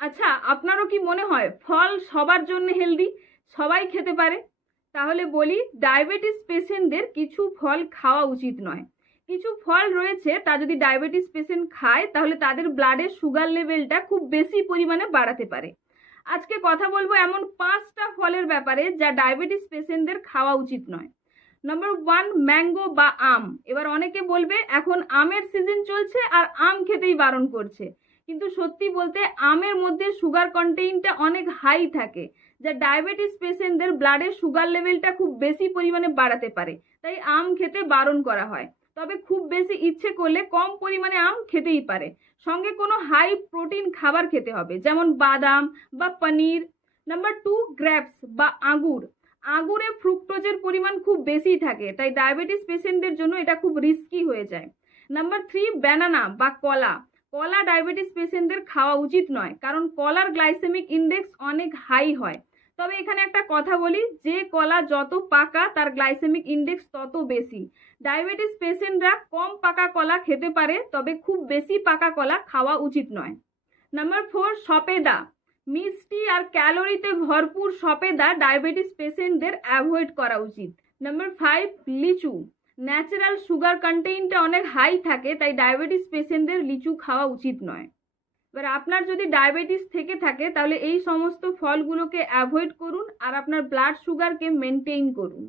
আচ্ছা, আপনারও কি মনে হয় ফল সবার জন্য হেলদি, সবাই খেতে পারে? তাহলে বলি, ডায়াবেটিস পেশেন্টদের কিছু ফল খাওয়া উচিত নয়। কিছু ফল রয়েছে তা যদি ডায়াবেটিস পেশেন্ট খায় তাহলে তাদের ব্লাডের সুগার লেভেলটা খুব বেশি পরিমাণে বাড়াতে পারে। আজকে কথা বলবো এমন 5টা ফলের ব্যাপারে যা ডায়াবেটিস পেশেন্টদের খাওয়া উচিত নয়। নাম্বার 1, ম্যাঙ্গো বা আম। এবার অনেকে বলবে এখন আমের সিজন চলছে আর আম খেতেই বারণ করছে, কিন্তু সত্যি বলতে আমের মধ্যে সুগার কন্টেইনটা অনেক হাই থাকে, যা ডায়াবেটিস পেশেন্টদের ব্লাডের সুগার লেভেলটা খুব বেশি পরিমাণে বাড়াতে পারে। তাই আম খেতে বারণ করা হয়। তবে খুব বেশি ইচ্ছে করলে কম পরিমাণে আম খেতেই পারে। সঙ্গে কোনো হাই প্রোটিন খাবার খেতে হবে, যেমন বাদাম বা পনির। নাম্বার 2, গ্রেপস বা আঙ্গুর। আঙুরে ফ্রুক্টোজের পরিমাণ খুব বেশি থাকে, তাই ডায়াবেটিস পেশেন্টদের জন্য এটা খুব রিস্কি হয়ে যায়। নাম্বার 3, ব্যানানা বা কলা। কলা ডায়াবেটিস পেশেন্টদের খাওয়া উচিত নয়, কারণ কলার গ্লাইসেমিক ইন্ডেক্স অনেক হাই হয়। তবে এখানে একটা কথা বলি, যে কলা যত পাকা তার গ্লাইসেমিক ইন্ডেক্স তত বেশি। ডায়াবেটিস পেশেন্টরা কম পাকা কলা খেতে পারে, তবে খুব বেশি পাকা কলা খাওয়া উচিত নয়। নাম্বার 4, সফেদা। মিষ্টি আর ক্যালোরিতে ভরপুর সফেদা ডায়াবেটিস পেশেন্টদের অ্যাভয়েড করা উচিত। নাম্বার 5, লিচু। ন্যাচারাল সুগার কন্টেইনটা অনেক হাই থাকে, তাই ডায়াবেটিস পেশেন্টদের লিচু খাওয়া উচিত নয়। এবার আপনার যদি ডায়াবেটিস থেকে থাকে তাহলে এই সমস্ত ফলগুলোকে অ্যাভয়েড করুন আর আপনার ব্লাড সুগারকে মেনটেইন করুন।